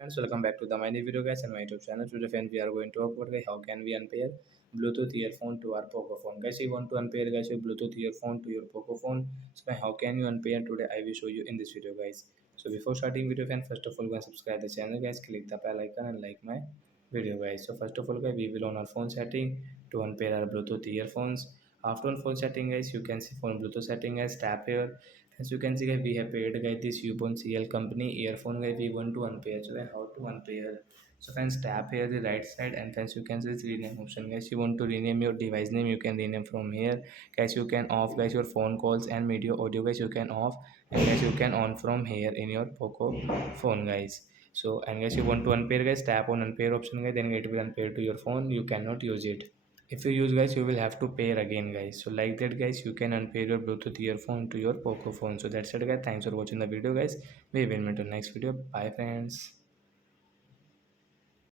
Friends, welcome back to the my new video guys and my YouTube channel. Today friend, we are going to talk about guys, how can we unpair Bluetooth earphone to our Poco phone. Guys, you want to unpair guys your Bluetooth earphone to your Poco phone. So how can you unpair today? I will show you in this video guys. So before starting video friend, first of all go and subscribe the channel guys, click the bell icon and like my video guys. So first of all guys, we will on our phone setting to unpair our Bluetooth earphones. After on phone setting guys, you can see phone Bluetooth setting guys, tap here. As you can see guys, we have paired guys this ubon CL company earphone guys, we want to unpair. So like how to unpair? So friends, tap here the right side and friends you can see this rename option guys. You want to rename your device name, you can rename from here guys. You can off guys your phone calls and video audio guys, you can off, and guys you can on from here in your Poco phone guys. So and guys, you want to unpair guys, tap on unpair option guys, then it will unpair to your phone, you cannot use it. If you use guys, you will have to pair again guys. So like that guys, you can unpair your Bluetooth earphone to your Poco phone. So that's it guys, thanks for watching the video guys. We will meet in next video. Bye friends.